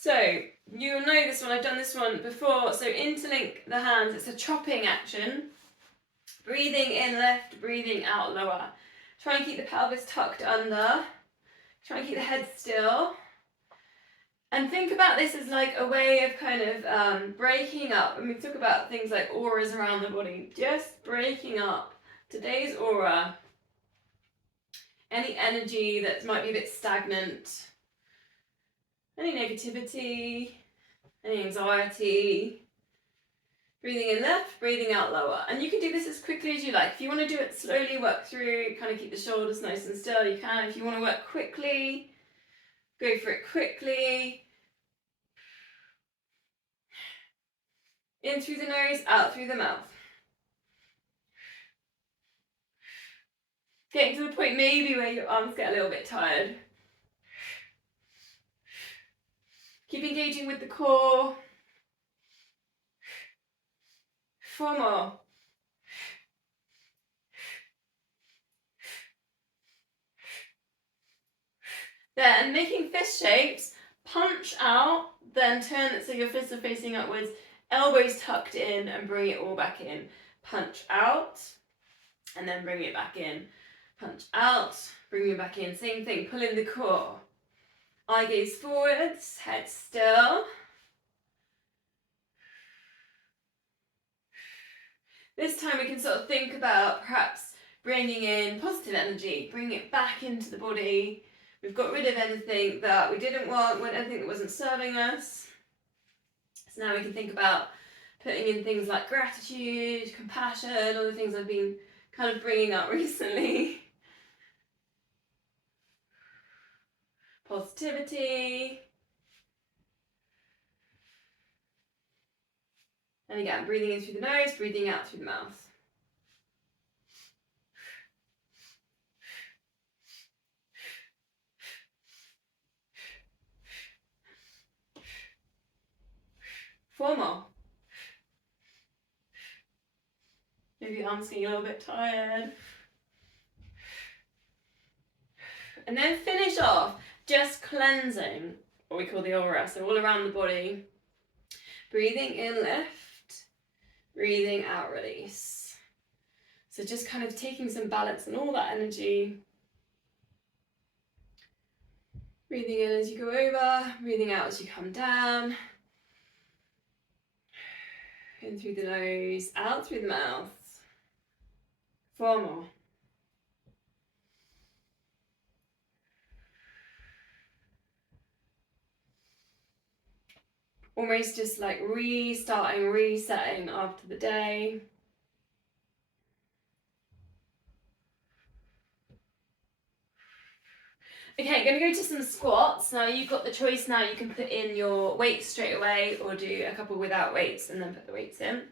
So you'll know this one, I've done this one before. So interlink the hands, it's a chopping action. Breathing in left, breathing out lower. Try and keep the pelvis tucked under. Try and keep the head still. And think about this as like a way of kind of breaking up. And we talk about things like auras around the body. Just breaking up today's aura. Any energy that might be a bit stagnant. Any negativity. Any anxiety. Breathing in left, breathing out lower. And you can do this as quickly as you like. If you want to do it slowly, work through, kind of keep the shoulders nice and still, you can. If you want to work quickly, go for it quickly. In through the nose, out through the mouth. Getting to the point maybe where your arms get a little bit tired. Keep engaging with the core. 4 more. Then making fist shapes, punch out, then turn it so your fists are facing upwards, elbows tucked in and bring it all back in. Punch out and then bring it back in. Punch out, bring it back in. Same thing, pull in the core. Eye gaze forwards, head still. This time we can sort of think about perhaps bringing in positive energy, bringing it back into the body. We've got rid of anything that we didn't want, anything that wasn't serving us. So now we can think about putting in things like gratitude, compassion, all the things I've been kind of bringing up recently. Positivity. And again, breathing in through the nose, breathing out through the mouth. Four more. Maybe your arms getting a little bit tired. And then finish off just cleansing, what we call the aura, so all around the body. Breathing in lift, breathing out release. So just kind of taking some balance and all that energy. Breathing in as you go over, breathing out as you come down. In through the nose, out through the mouth. 4 more. Almost just like restarting, resetting after the day. Okay, going to go to some squats. Now you've got the choice now, you can put in your weights straight away or do a couple without weights and then put the weights in.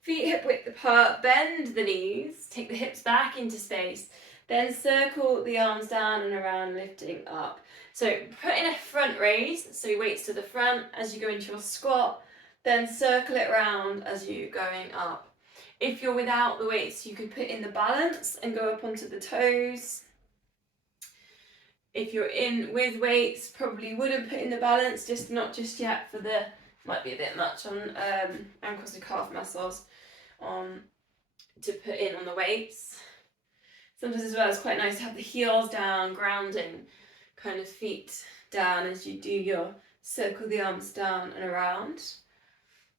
Feet hip width apart, bend the knees, take the hips back into space, then circle the arms down and around, lifting up. So put in a front raise, so weights to the front as you go into your squat, then circle it round as you're going up. If you're without the weights, you could put in the balance and go up onto the toes. If you're in with weights, probably wouldn't put in the balance, not just yet for the, might be a bit much on ankles and calf muscles to put in on the weights. Sometimes as well it's quite nice to have the heels down, grounding, kind of feet down as you do your circle the arms down and around.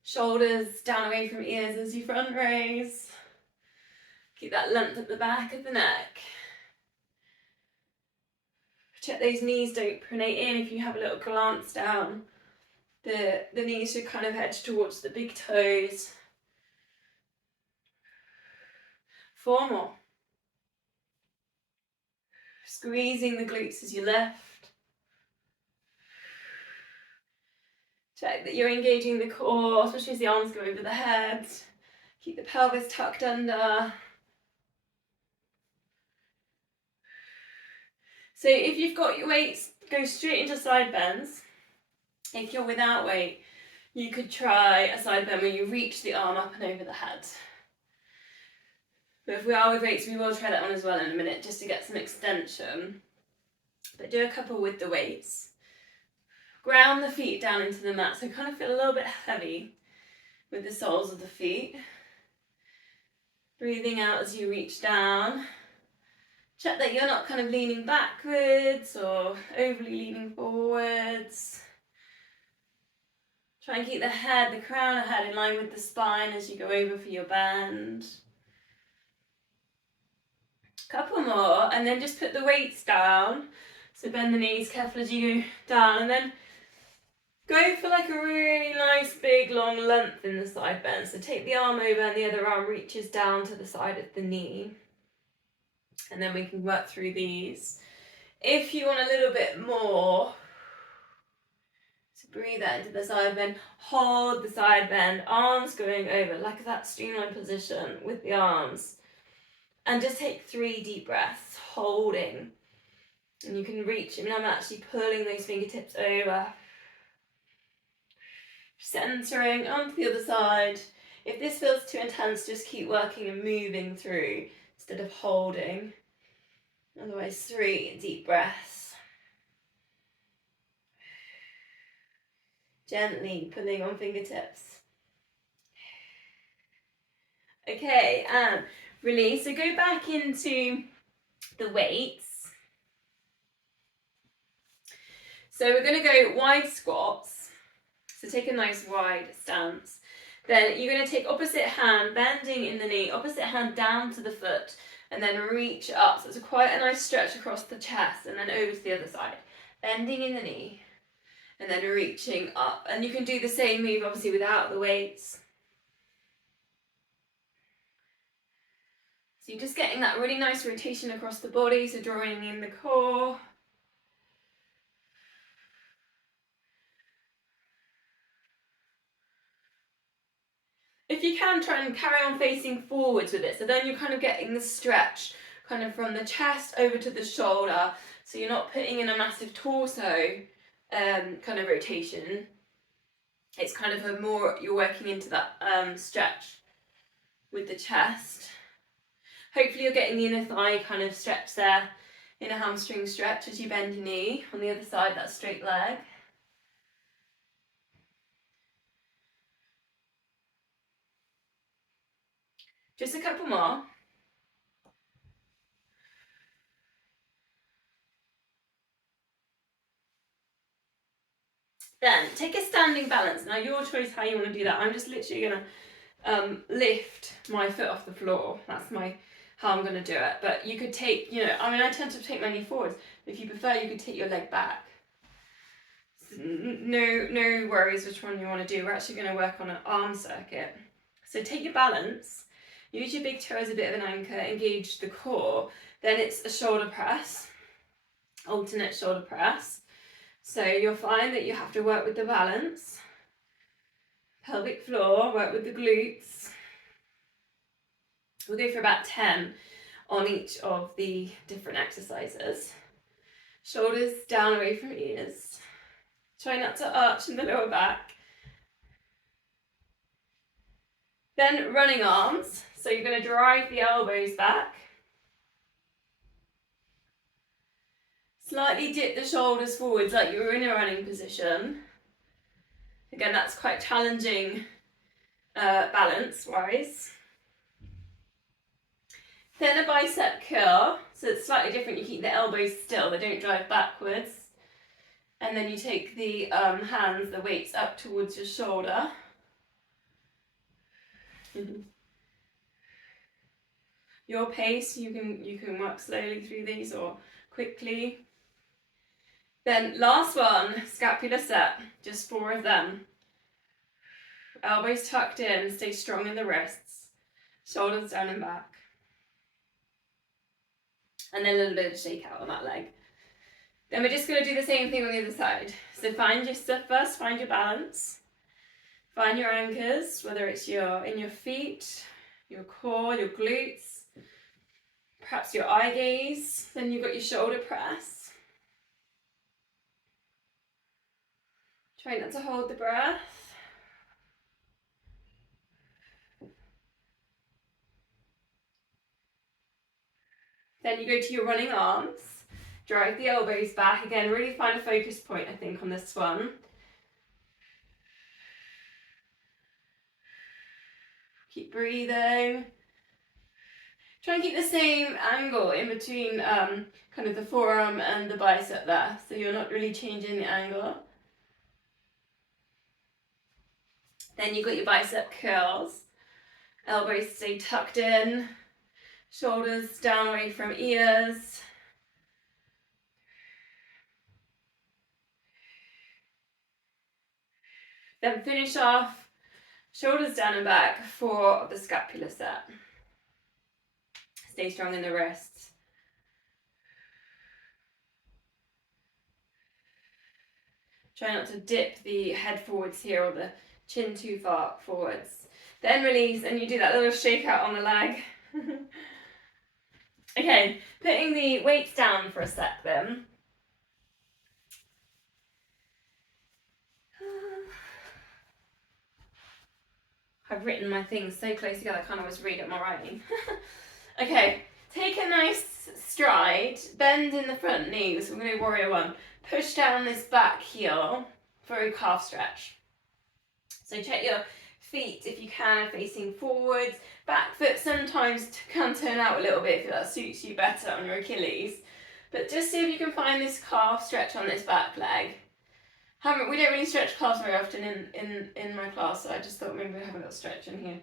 Shoulders down away from ears as you front raise. Keep that length at the back of the neck. Check those knees don't pronate in. If you have a little glance down, the knees should kind of edge towards the big toes. 4 more. Squeezing the glutes as you lift. Check that you're engaging the core, especially as the arms go over the head. Keep the pelvis tucked under. So if you've got your weights, go straight into side bends. If you're without weight, you could try a side bend where you reach the arm up and over the head. But if we are with weights, we will try that one as well in a minute, just to get some extension. But do a couple with the weights. Ground the feet down into the mat, so kind of feel a little bit heavy with the soles of the feet. Breathing out as you reach down. Check that you're not kind of leaning backwards or overly leaning forwards. Try and keep the head, the crown of the head in line with the spine as you go over for your bend. Couple more, and then just put the weights down. So bend the knees careful as you go down, and then go for like a really nice big long length in the side bend. So take the arm over and the other arm reaches down to the side of the knee. And then we can work through these. If you want a little bit more, so breathe that into the side bend, hold the side bend, arms going over, like that streamlined position with the arms. And just take 3 deep breaths, holding. And you can reach, I mean, I'm actually pulling those fingertips over. Centering onto the other side. If this feels too intense, just keep working and moving through instead of holding. Otherwise, 3 deep breaths. Gently pulling on fingertips. Okay, and release. So go back into the weights. So we're going to go wide squats. So take a nice wide stance. Then you're going to take opposite hand, bending in the knee, opposite hand down to the foot, and then reach up. So it's quite a nice stretch across the chest, and then over to the other side. Bending in the knee, and then reaching up. And you can do the same move, obviously, without the weights. So you're just getting that really nice rotation across the body, so drawing in the core. If you can, try and carry on facing forwards with it, so then you're kind of getting the stretch kind of from the chest over to the shoulder, so you're not putting in a massive torso kind of rotation. It's kind of a more, you're working into that stretch with the chest. Hopefully you're getting the inner thigh kind of stretch there, inner hamstring stretch as you bend your knee. On the other side, that straight leg. Just a couple more. Then take a standing balance. Now your choice how you want to do that. I'm just literally going to lift my foot off the floor. That's how I'm going to do it. But you could take, I tend to take my knee forwards. If you prefer, you could take your leg back. No worries which one you want to do. We're actually going to work on an arm circuit. So take your balance. Use your big toe as a bit of an anchor, engage the core. Then it's a shoulder press, alternate shoulder press. So you'll find that you have to work with the balance, pelvic floor, work with the glutes. We'll go for about 10 on each of the different exercises. Shoulders down away from ears. Try not to arch in the lower back. Then running arms. So you're going to drive the elbows back. Slightly dip the shoulders forwards like you're in a running position. Again, that's quite challenging balance-wise. Then a bicep curl. So it's slightly different. You keep the elbows still. They don't drive backwards. And then you take the hands, the weights up towards your shoulder. Your pace, you can work slowly through these or quickly. Then last one, scapular set, just 4 of them. Elbows tucked in, stay strong in the wrists. Shoulders down and back. And then a little bit of shake out on that leg. Then we're just going to do the same thing on the other side. So find your stuff first, find your balance. Find your anchors, whether it's in your feet, your core, your glutes, perhaps your eye gaze. Then you've got your shoulder press. Try not to hold the breath. Then you go to your running arms. drive the elbows back. Again, really find a focus point, I think, on this one. Keep breathing. Try and keep the same angle in between kind of the forearm and the bicep there, so you're not really changing the angle. Then you've got your bicep curls. Elbows stay tucked in. Shoulders down away from ears. Then finish off, shoulders down and back for the scapular set. Stay strong in the wrists. Try not to dip the head forwards here or the chin too far forwards. Then release, and you do that little shake out on the leg. Okay, putting the weights down for a sec then. I've written my things so close together I can't always read at my writing. Okay, take a nice stride, bend in the front knee, so we're going to do warrior one. Push down this back heel for a calf stretch. So check your feet, if you can, facing forwards. Back foot sometimes can turn out a little bit if that suits you better on your Achilles. But just see if you can find this calf stretch on this back leg. We don't really stretch calves very often in my class, so I just thought maybe we'd have a little stretch in here.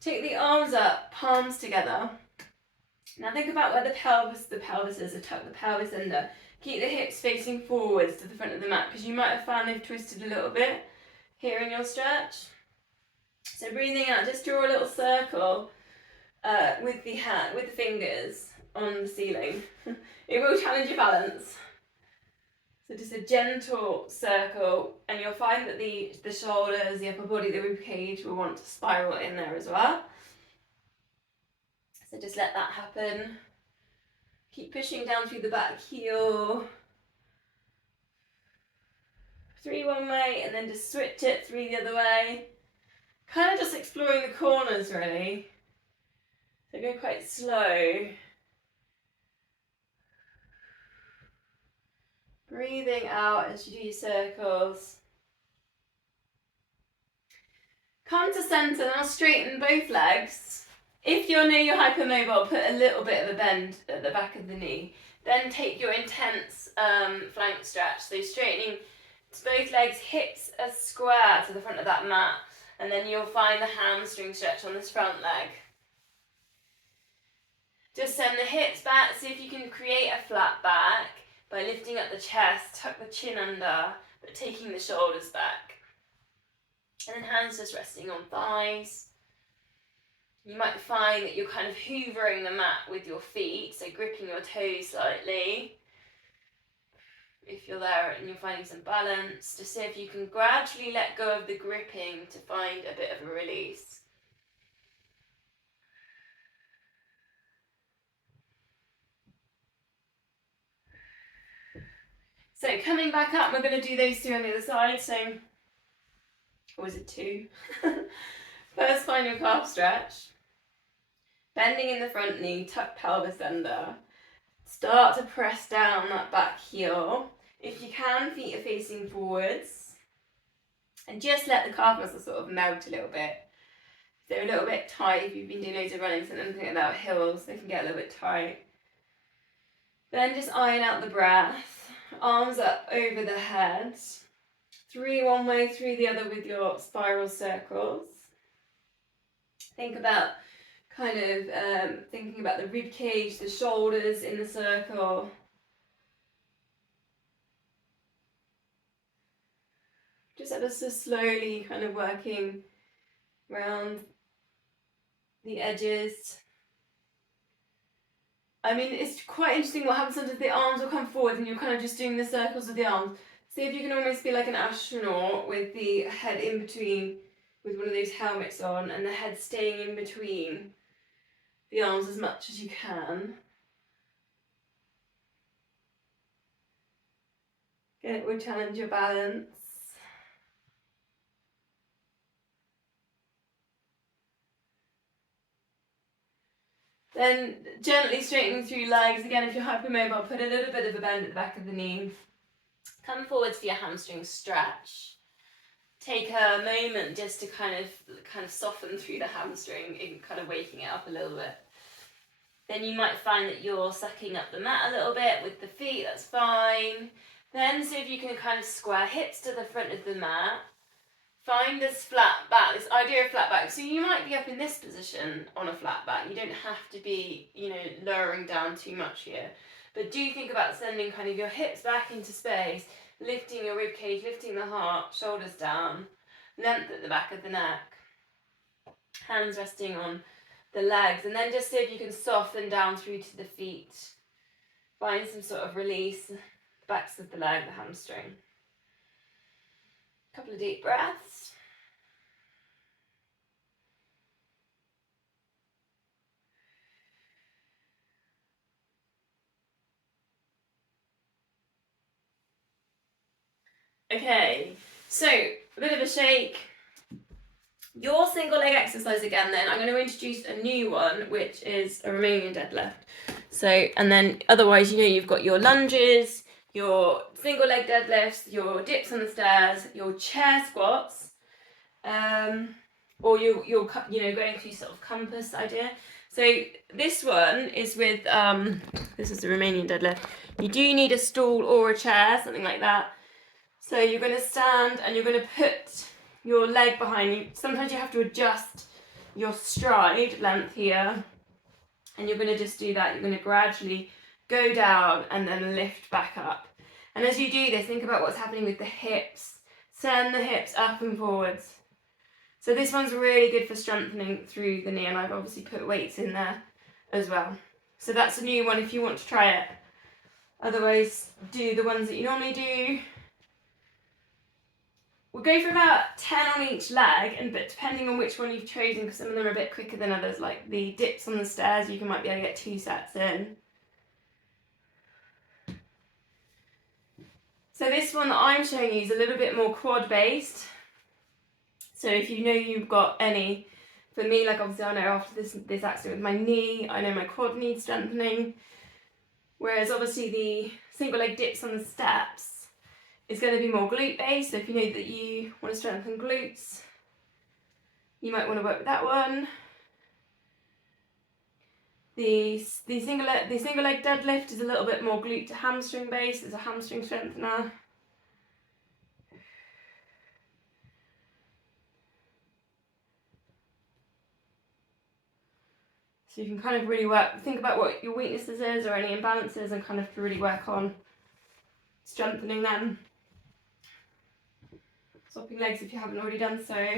Take the arms up, palms together. Now think about where the pelvis is, tuck the pelvis under. Keep the hips facing forwards to the front of the mat, because you might have found they've twisted a little bit here in your stretch. So breathing out, just draw a little circle with the fingers on the ceiling. It will challenge your balance. So just a gentle circle, and you'll find that the shoulders, the upper body, the rib cage will want to spiral in there as well. So just let that happen. Keep pushing down through the back heel. 3 one way, and then just switch it 3 the other way. Kind of just exploring the corners really. So go quite slow. Breathing out as you do your circles. Come to centre, now straighten both legs. If you're near your hypermobile, put a little bit of a bend at the back of the knee. Then take your intense flank stretch. So straightening both legs, hips as square to the front of that mat. And then you'll find the hamstring stretch on this front leg. Just send the hips back, see if you can create a flat back by lifting up the chest, tuck the chin under, but taking the shoulders back. And then hands just resting on thighs. You might find that you're kind of hoovering the mat with your feet, so gripping your toes slightly. If you're there and you're finding some balance, just see if you can gradually let go of the gripping to find a bit of a release. So coming back up, we're going to do those 2 on the other side. So, or is it 2? First, find your calf stretch. Bending in the front knee, tuck pelvis under. Start to press down that back heel. If you can, feet are facing forwards. And just let the calf muscles sort of melt a little bit. If they're a little bit tight, if you've been doing loads of running, something about hills, they can get a little bit tight. Then just iron out the breath. Arms up over the head. 3 one way, 3 the other with your spiral circles. Think about thinking about the rib cage, the shoulders in the circle. Just ever so slowly kind of working around the edges. I mean, it's quite interesting what happens sometimes. The arms will come forward and you're kind of just doing the circles with the arms. See if you can almost be like an astronaut with the head in between, with one of those helmets on, and the head staying in between the arms as much as you can. Again, it will challenge your balance. Then gently straightening through legs. Again, if you're hypermobile, put a little bit of a bend at the back of the knee. Come forwards for your hamstring stretch. Take a moment just to kind of soften through the hamstring and kind of waking it up a little bit. Then you might find that you're sucking up the mat a little bit with the feet, that's fine. Then see if you can kind of square hips to the front of the mat. Find this flat back, this idea of flat back. So you might be up in this position on a flat back. You don't have to be, lowering down too much here. But do think about sending kind of your hips back into space, lifting your rib cage, lifting the heart, shoulders down, length at the back of the neck. Hands resting on the legs, and then just see if you can soften down through to the feet. Find some sort of release, backs of the leg, the hamstring. Couple of deep breaths. Okay, so a bit of a shake. Your single leg exercise again then, I'm going to introduce a new one, which is a Romanian deadlift. So, and then otherwise, you've got your lunges, your single leg deadlifts, your dips on the stairs, your chair squats, or you're going through sort of compass idea. So this one is with, this is the Romanian deadlift. You do need a stool or a chair, something like that. So you're going to stand and you're going to put your leg behind you. Sometimes you have to adjust your stride length here. And you're going to just do that. You're going to gradually go down and then lift back up. And as you do this, think about what's happening with the hips. Send the hips up and forwards. So this one's really good for strengthening through the knee, and I've obviously put weights in there as well. So that's a new one if you want to try it. Otherwise, do the ones that you normally do. We'll go for about 10 on each leg, but depending on which one you've chosen, because some of them are a bit quicker than others, like the dips on the stairs, you might be able to get 2 sets in. So this one that I'm showing you is a little bit more quad based. So if you've got any, for me, like obviously I know after this accident with my knee, I know my quad needs strengthening. Whereas obviously the single leg dips on the steps is going to be more glute based. So if you know that you want to strengthen glutes, you might want to work with that one. The single leg deadlift is a little bit more glute to hamstring based. It's a hamstring strengthener. So you can kind of really think about what your weaknesses is or any imbalances and kind of really work on strengthening them. Swapping legs if you haven't already done so.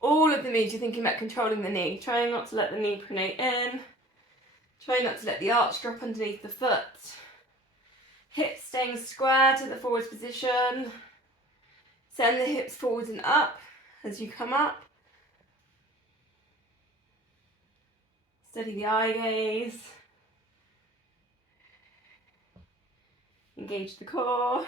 All of the moves you're thinking about controlling the knee. Trying not to let the knee pronate in. Trying not to let the arch drop underneath the foot. Hips staying square to the forwards position. Send the hips forwards and up as you come up. Steady the eye gaze. Engage the core.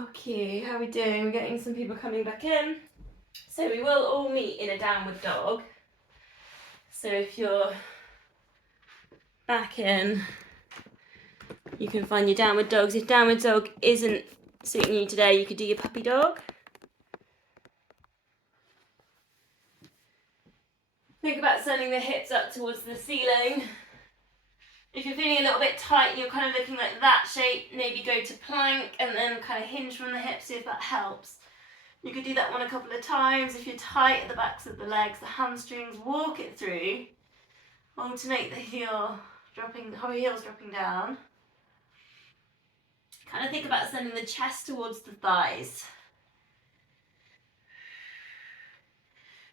Okay, how are we doing? We're getting some people coming back in. So we will all meet in a downward dog. So if you're back in, you can find your downward dogs. If downward dog isn't suiting you today, you could do your puppy dog. Think about sending the hips up towards the ceiling. If you're feeling a little bit tight, you're kind of looking like that shape, maybe go to plank and then kind of hinge from the hips, see if that helps. You could do that one a couple of times. If you're tight at the backs of the legs, the hamstrings, walk it through. Alternate the heels dropping down. Kind of think about sending the chest towards the thighs.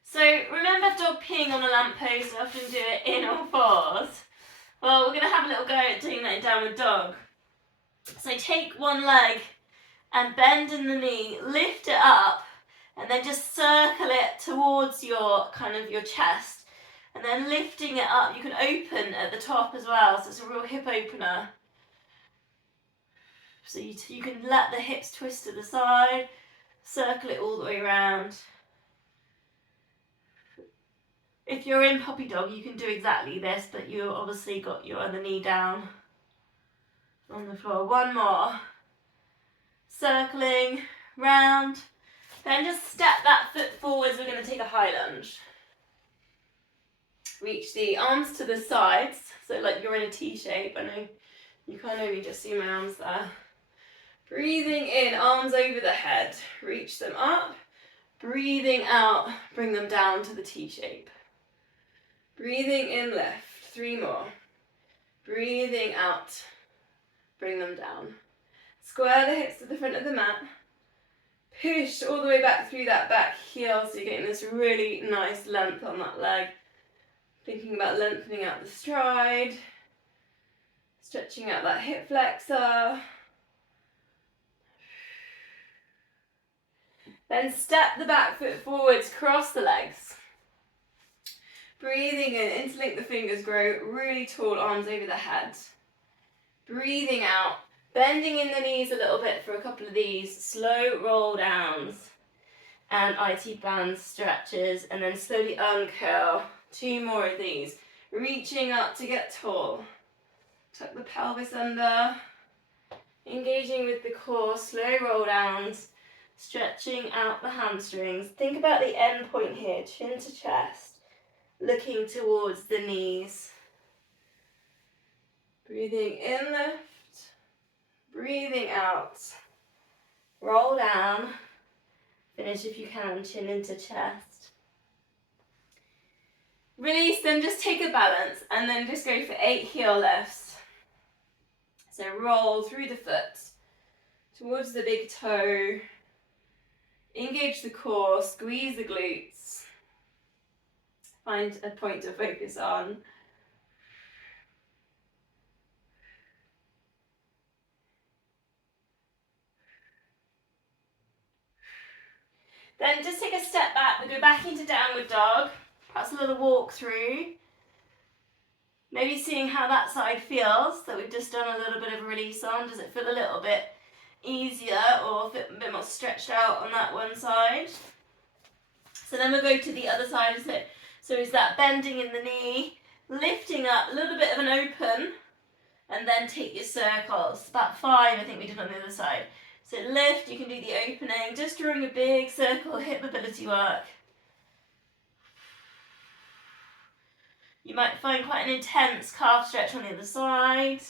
So remember dog peeing on a lamppost, I often do it in all fours. Well, we're going to have a little go at doing that in downward dog. So take one leg and bend in the knee, lift it up, and then just circle it towards your your chest, and then lifting it up. You can open at the top as well, so it's a real hip opener. So you can let the hips twist to the side, circle it all the way around. If you're in puppy dog, you can do exactly this, but you obviously got your other knee down on the floor. One more. Circling round. Then just step that foot forwards. We're going to take a high lunge. Reach the arms to the sides, so like you're in a T shape. I know you can't only just see my arms there. Breathing in, arms over the head. Reach them up. Breathing out, bring them down to the T shape. Breathing in, lift. 3 more. Breathing out, bring them down. Square the hips to the front of the mat. Push all the way back through that back heel, so you're getting this really nice length on that leg. Thinking about lengthening out the stride. Stretching out that hip flexor. Then step the back foot forwards, cross the legs. Breathing in, interlink the fingers, grow really tall, arms over the head. Breathing out, bending in the knees a little bit for a couple of these, slow roll downs and IT band stretches, and then slowly uncurl. 2 more of these. Reaching up to get tall. Tuck the pelvis under, engaging with the core, slow roll downs. Stretching out the hamstrings. Think about the end point here, chin to chest, looking towards the knees. Breathing in, lift. Breathing out. Roll down. Finish if you can, chin into chest. Release, then just take a balance and then just go for 8 heel lifts. So roll through the foot towards the big toe. Engage the core, squeeze the glutes. Find a point to focus on. Then just take a step back. We go back into downward dog. Perhaps a little walk through. Maybe seeing how that side feels that we've just done a little bit of a release on. Does it feel a little bit easier or a bit more stretched out on that one side? So then we'll go to the other side, isn't it? So is that bending in the knee, lifting up, a little bit of an open, and then take your circles. About 5 I think we did on the other side. So lift, you can do the opening, just drawing a big circle, hip mobility work. You might find quite an intense calf stretch on the other side,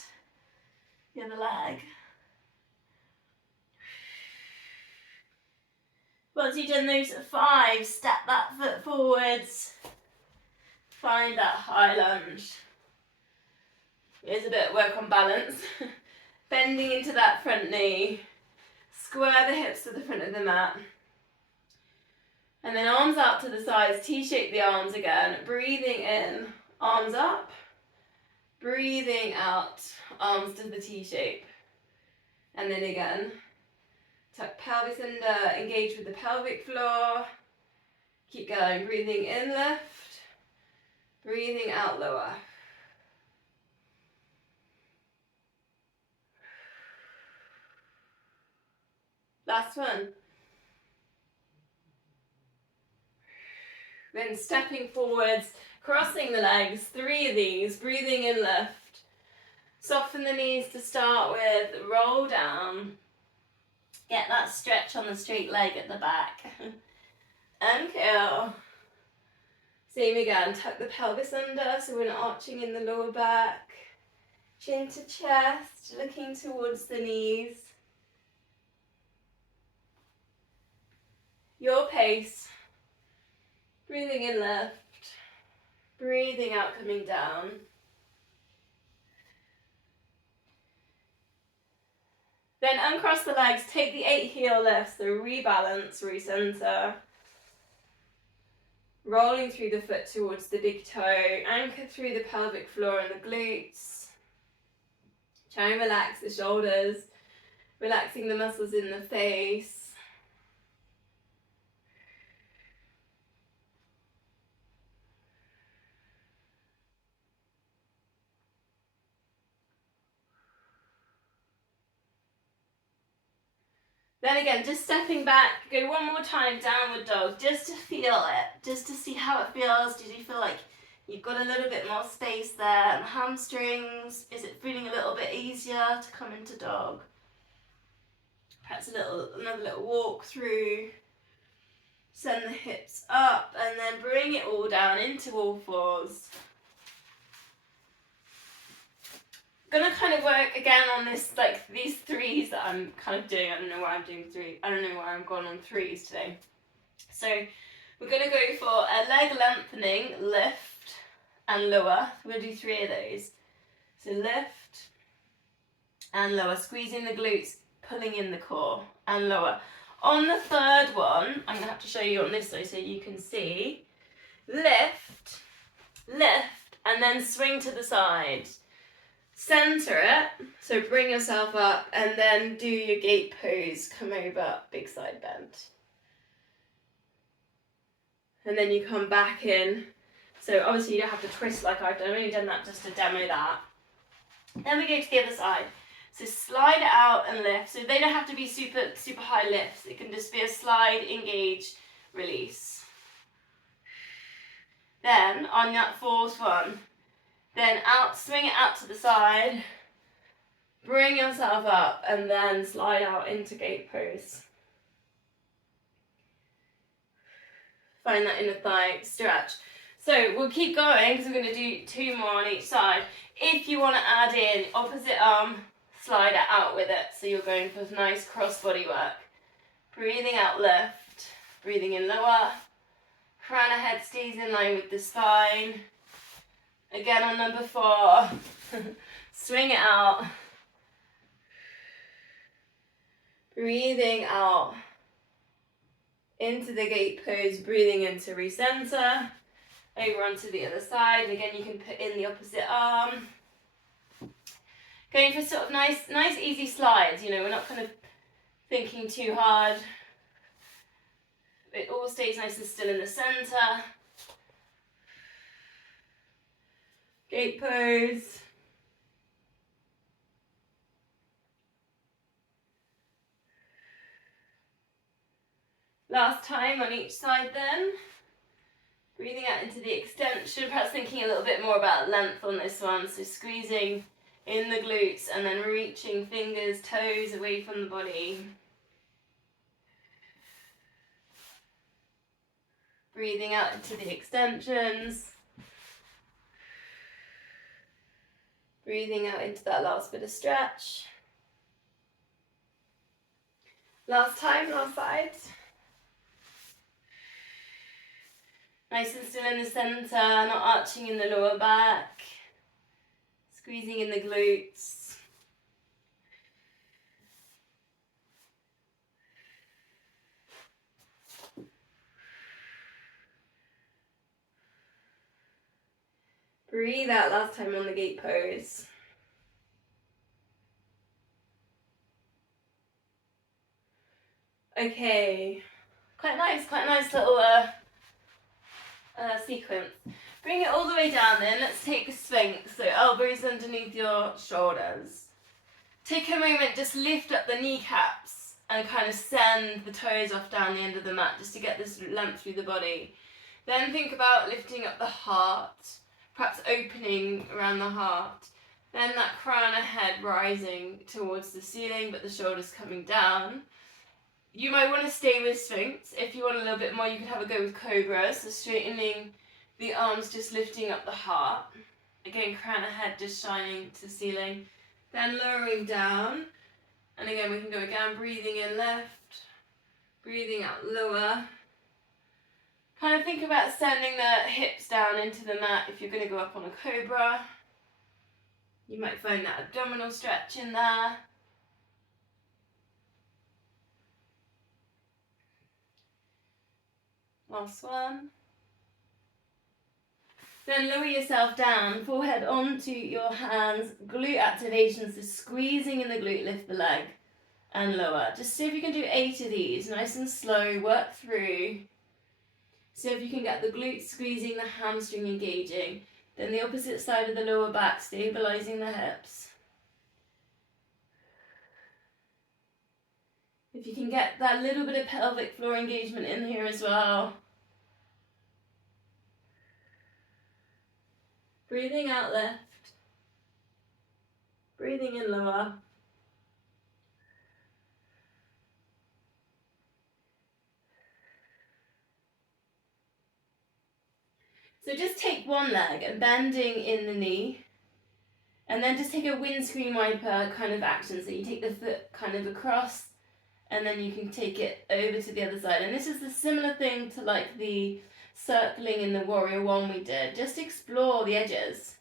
the other leg. Once you've done those 5, step that foot forwards. Find that high lunge. Here's a bit of work on balance. Bending into that front knee. Square the hips to the front of the mat. And then arms out to the sides, T-shape the arms again. Breathing in, arms up. Breathing out, arms to the T-shape. And then again. Tuck pelvis under, engage with the pelvic floor. Keep going, breathing in, lift. Breathing out, lower. Last one. Then stepping forwards, crossing the legs, 3 of these, breathing in, lift. Soften the knees to start with, roll down. Get that stretch on the straight leg at the back. And curl. Same again, tuck the pelvis under so we're not arching in the lower back. Chin to chest, looking towards the knees. Your pace. Breathing in, lift. Breathing out, coming down. Then uncross the legs, take the 8 heel lifts, so rebalance, recenter. Rolling through the foot towards the big toe, anchor through the pelvic floor and the glutes. Try and relax the shoulders. Relaxing the muscles in the face. Then again, just stepping back, go one more time, downward dog, just to feel it, just to see how it feels. Did you feel like you've got a little bit more space there? And the hamstrings, is it feeling a little bit easier to come into dog? Perhaps another little walk through. Send the hips up and then bring it all down into all fours. Gonna kind of work again on this, like these threes that I'm kind of doing. I don't know why I'm doing three. I don't know why I'm going on threes today. So we're gonna go for a leg lengthening, lift and lower. We're gonna do 3 of those. So lift and lower, squeezing the glutes, pulling in the core and lower. On the third one, I'm gonna have to show you on this side so you can see. Lift, lift, and then swing to the side. Center it, so bring yourself up and then do your gate pose, come over, big side bend. And then you come back in. So obviously you don't have to twist like I've done, I've only done that just to demo that. Then we go to the other side. So slide it out and lift. So they don't have to be super high lifts. It can just be a slide, engage, release. Then on that fourth one, then out, swing it out to the side, bring yourself up and then slide out into gate pose. Find that inner thigh stretch. So we'll keep going because we're going to do 2 more on each side. If you want to add in opposite arm, slide it out with it. So you're going for nice cross-body work. Breathing out, lift. Breathing in, lower. Crown of head stays in line with the spine. Again on number 4. Swing it out. Breathing out. Into the gate pose, breathing in to recenter. Over onto the other side. Again, you can put in the opposite arm. Going for sort of nice easy slides, you know, we're not kind of thinking too hard. It all stays nice and still in the center. Gate pose. Last time on each side then. Breathing out into the extension, perhaps thinking a little bit more about length on this one. So squeezing in the glutes and then reaching fingers, toes away from the body. Breathing out into the extensions. Breathing out into that last bit of stretch. Last time, last side. Nice and still in the centre, not arching in the lower back. Squeezing in the glutes. Breathe out last time on the gate pose. Okay, quite nice little sequence. Bring it all the way down then. Let's take a Sphinx. So elbows underneath your shoulders. Take a moment, just lift up the kneecaps and kind of send the toes off down the end of the mat just to get this length through the body. Then think about lifting up the heart, perhaps opening around the heart. Then that crown of head rising towards the ceiling but the shoulders coming down. You might want to stay with Sphinx. If you want a little bit more, you could have a go with Cobra. So straightening the arms, just lifting up the heart. Again, crown of head just shining to the ceiling. Then lowering down. And again, we can go again, breathing in left, breathing out lower. Kind of think about sending the hips down into the mat if you're going to go up on a Cobra. You might find that abdominal stretch in there. Last one. Then lower yourself down, forehead onto your hands, glute activation, so squeezing in the glute, lift the leg. and lower. Just see if you can do 8 of these, nice and slow, work through. See if you can get the glutes squeezing, the hamstring engaging. Then the opposite side of the lower back, stabilizing the hips. If you can get that little bit of pelvic floor engagement in here as well. Breathing out left. Breathing in lower. So just take one leg and bending in the knee. And then just take a windscreen wiper kind of action. So you take the foot kind of across and then you can take it over to the other side. And this is a similar thing to like the circling in the Warrior One we did. Just explore the edges.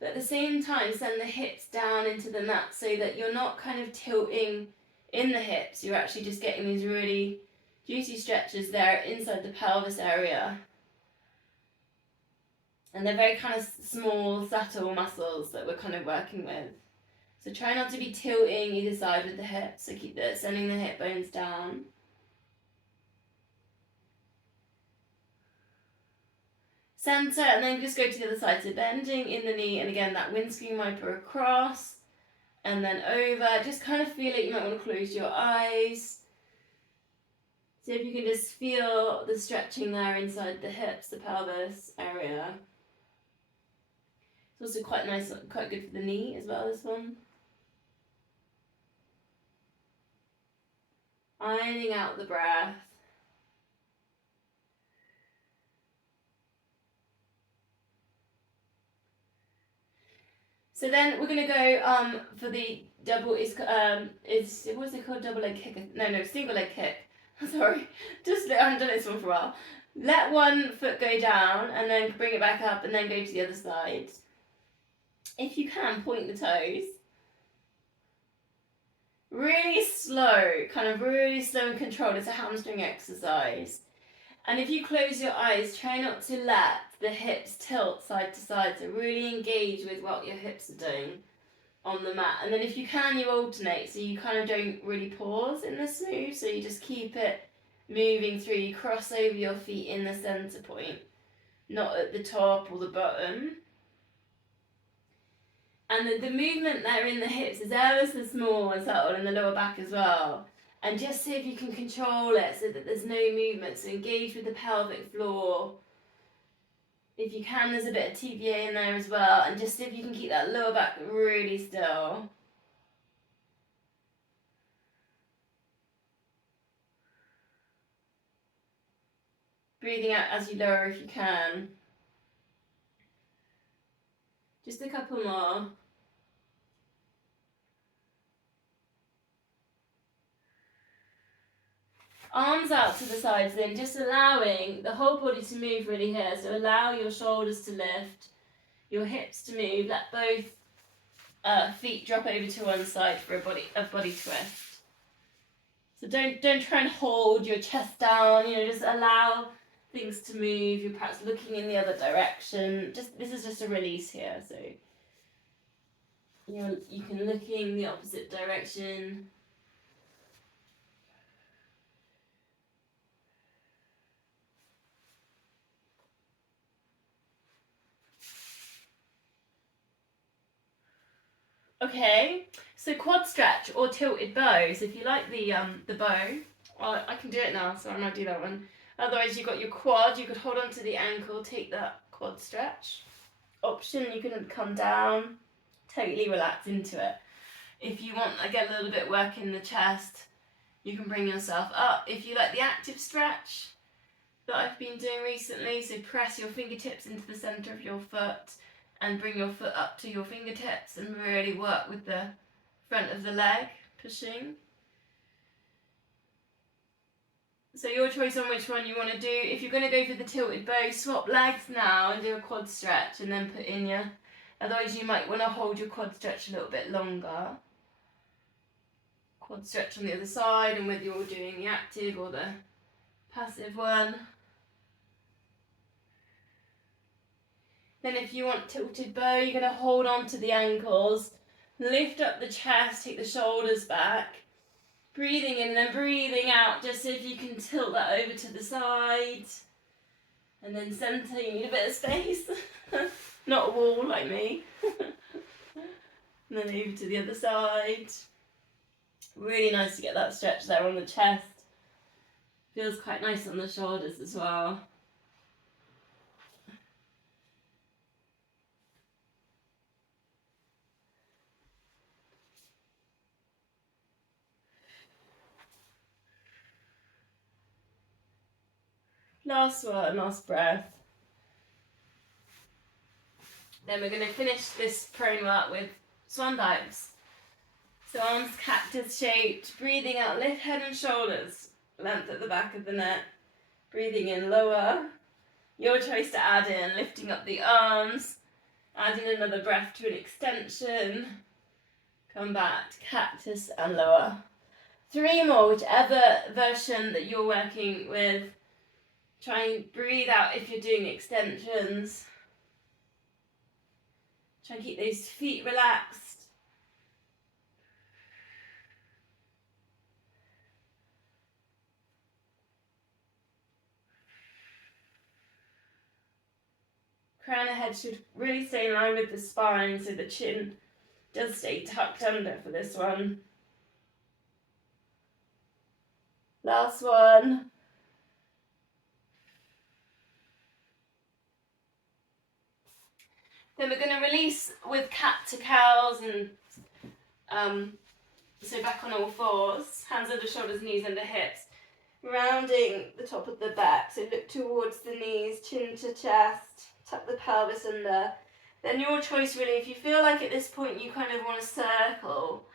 But at the same time, send the hips down into the mat so that you're not kind of tilting in the hips. You're actually just getting these really juicy stretches there inside the pelvis area. And they're very kind of small, subtle muscles that we're kind of working with. So try not to be tilting either side with the hips. So keep sending the hip bones down. Center, and then just go to the other side. So bending in the knee, and again that windscreen wiper across, and then over. Just kind of feel it. You might want to close your eyes. See if you can just feel the stretching there inside the hips, the pelvis area. It's also quite nice, quite good for the knee as well, this one. Ironing out the breath. So then we're going to go for the double, what's it called, double leg kick? No, single leg kick. Sorry, I haven't done this one for a while. Let one foot go down and then bring it back up and then go to the other side. If you can, point the toes. Really slow, kind of really slow and controlled. It's a hamstring exercise. And if you close your eyes, try not to let the hips tilt side to side. So really engage with what your hips are doing on the mat. And then if you can, you alternate. So you kind of don't really pause in this move. So you just keep it moving through. You cross over your feet in the center point, not at the top or the bottom. And the movement there in the hips is ever so small and subtle, in the lower back as well. And just see if you can control it so that there's no movement. So engage with the pelvic floor. If you can, there's a bit of TVA in there as well. And just see if you can keep that lower back really still. Breathing out as you lower if you can. Just a couple more. Arms out to the sides then, just allowing the whole body to move really here. So allow your shoulders to lift, your hips to move. Let both feet drop over to one side for a body twist. So don't try and hold your chest down, just allow things to move. You're perhaps looking in the other direction. This is just a release here, so you can look in the opposite direction. Okay, so quad stretch or tilted bow. So if you like the bow, well, I can do it now, so I might do that one. Otherwise, you've got your quad. You could hold on to the ankle, take that quad stretch option. You can come down, totally relax into it. If you want to get a little bit work in the chest, you can bring yourself up. If you like the active stretch that I've been doing recently, so press your fingertips into the center of your foot and bring your foot up to your fingertips and really work with the front of the leg, pushing. So your choice on which one you want to do. If you're going to go for the tilted bow, swap legs now and do a quad stretch and then put in your... Otherwise you might want to hold your quad stretch a little bit longer. Quad stretch on the other side, and whether you're doing the active or the passive one. Then if you want tilted bow, you're going to hold on to the ankles, lift up the chest, take the shoulders back, Breathing in and then breathing out, just so if you can tilt that over to the side. And then centre, you need a bit of space. Not a wall like me. And then over to the other side. Really nice to get that stretch there on the chest. Feels quite nice on the shoulders as well. Last one, last breath. Then we're going to finish this prone work with swan dives. So arms cactus shaped, breathing out, lift head and shoulders, length at the back of the neck. Breathing in, lower. Your choice to add in, lifting up the arms, adding another breath to an extension. Come back, cactus and lower. 3 more, whichever version that you're working with. Try and breathe out if you're doing extensions. Try and keep those feet relaxed. Crown of head should really stay in line with the spine, so the chin does stay tucked under for this one. Last one. Then we're going to release with cat to cows and so back on all fours, hands under shoulders, knees under hips, rounding the top of the back. So look towards the knees, chin to chest, tuck the pelvis under. Then your choice really, if you feel like at this point you kind of want to circle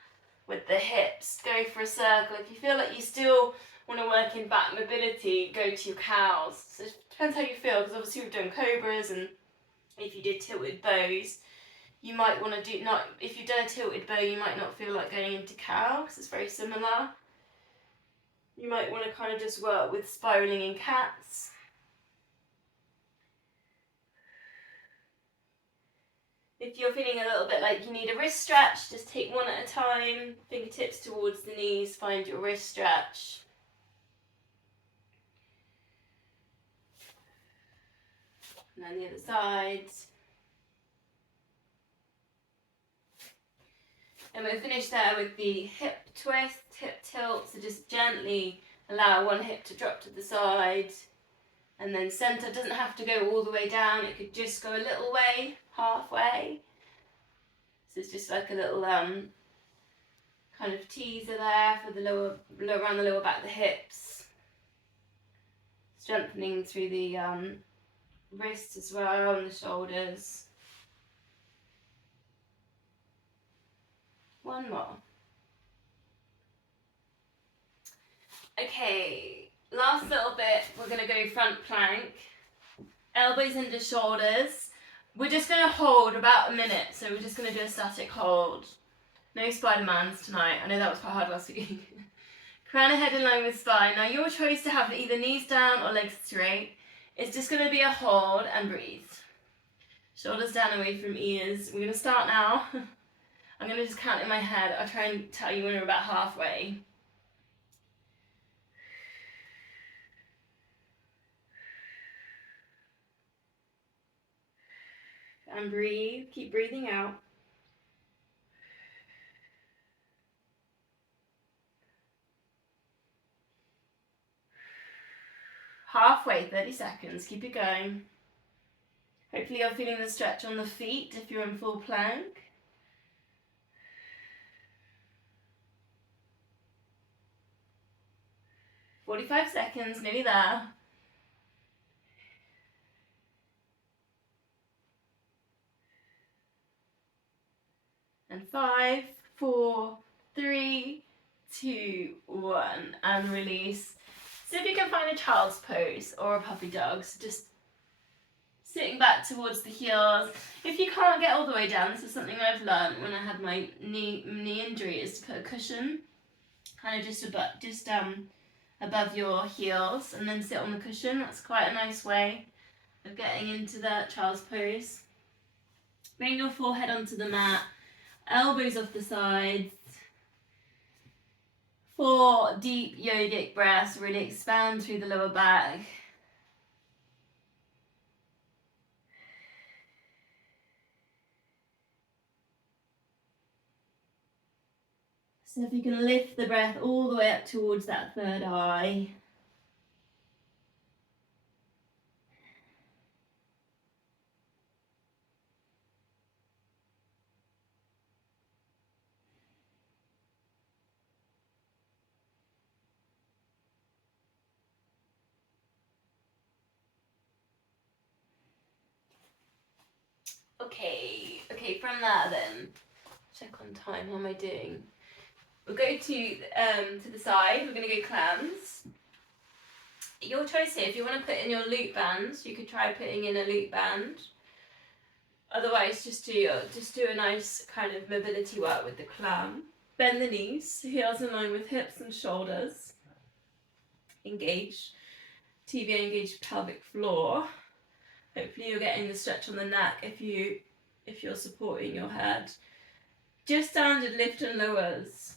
with the hips, go for a circle. If you feel like you still want to work in back mobility, go to your cows. So it depends how you feel, because obviously we've done cobras, and if you did tilted bows, you might want to do, not, if you've done a tilted bow, you might not feel like going into cow, because it's very similar. You might want to kind of just work with spiraling in cats. If you're feeling a little bit like you need a wrist stretch, just take one at a time, fingertips towards the knees, find your wrist stretch. And then the other side. And we'll finish there with the hip twist, hip tilt, so just gently allow one hip to drop to the side. And then centre, doesn't have to go all the way down, it could just go a little way, halfway. So it's just like a little kind of teaser there for the lower, around the lower back of the hips. Strengthening through the wrists as well and the shoulders. One more. Okay, last little bit, we're going to go front plank. Elbows into shoulders. We're just going to hold about a minute, so we're just going to do a static hold. No Spider-Mans tonight. I know that was quite hard last week. Crown of head in line with spine. Now your choice to have either knees down or legs straight. It's just going to be a hold and breathe. Shoulders down away from ears. We're going to start now. I'm going to just count in my head. I'll try and tell you when we're about halfway. And breathe. Keep breathing out. Halfway, 30 seconds. Keep it going. Hopefully you're feeling the stretch on the feet if you're in full plank. "45 seconds, nearly there. And 5, 4, 3, 2, 1, and release. So if you can find a child's pose or a puppy dog, so just sitting back towards the heels. If you can't get all the way down, this is something I've learned when I had my knee injury, is to put a cushion kind of just above your heels and then sit on the cushion. That's quite a nice way of getting into that child's pose. Bring your forehead onto the mat, elbows off the sides. 4 deep yogic breaths, really expand through the lower back. So if you can lift the breath all the way up towards that third eye. Okay, from that then, check on time, how am I doing? We'll go to the side, we're going to go clams. Your choice here, if you want to put in your loop bands, you could try putting in a loop band. Otherwise, just do a nice kind of mobility work with the clam. Bend the knees, heels in line with hips and shoulders. Engage, TVA engage pelvic floor. Hopefully you're getting the stretch on the neck if you're supporting your head. Just standard lift and lowers.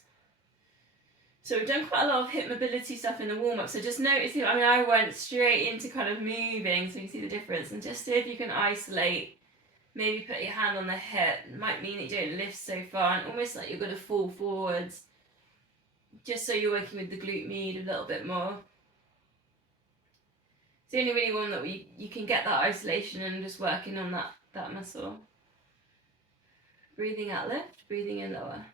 So we've done quite a lot of hip mobility stuff in the warm-up, so just notice, I went straight into kind of moving so you can see the difference, and just see if you can isolate, maybe put your hand on the hip. It might mean that you don't lift so far and almost like you're going to fall forwards, just so you're working with the glute med a little bit more. It's the only really one that you can get that isolation and just working on that muscle. Breathing out lift, breathing in lower.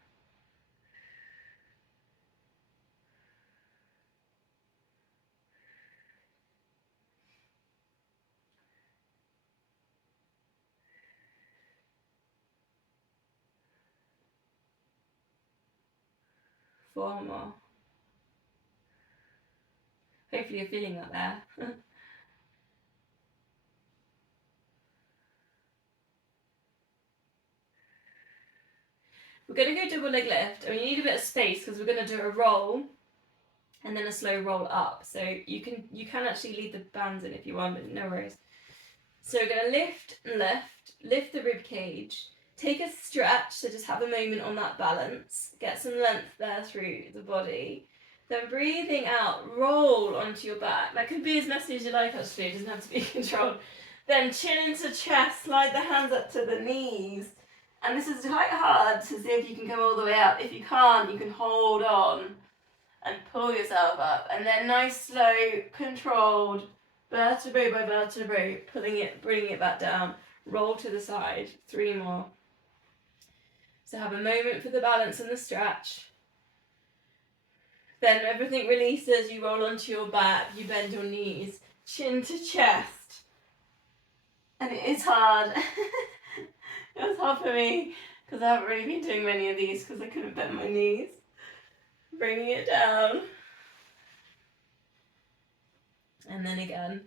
Four more. Hopefully you're feeling that there. We're going to go double leg lift, and you need a bit of space because we're going to do a roll and then a slow roll up. So you can actually leave the bands in if you want, but no worries. So we're going to lift and lift the rib cage, take a stretch, so just have a moment on that balance, get some length there through the body. Then breathing out, roll onto your back. That can be as messy as you like actually, it doesn't have to be controlled. Then chin into chest, slide the hands up to the knees. And this is quite hard to see if you can come all the way up. If you can't, you can hold on and pull yourself up. And then nice, slow, controlled, vertebrae by vertebrae, bringing it back down. Roll to the side. 3 more. So have a moment for the balance and the stretch. Then everything releases, you roll onto your back, you bend your knees, chin to chest. And it is hard. It was hard for me because I haven't really been doing many of these because I couldn't bend my knees. Bringing it down. And then again.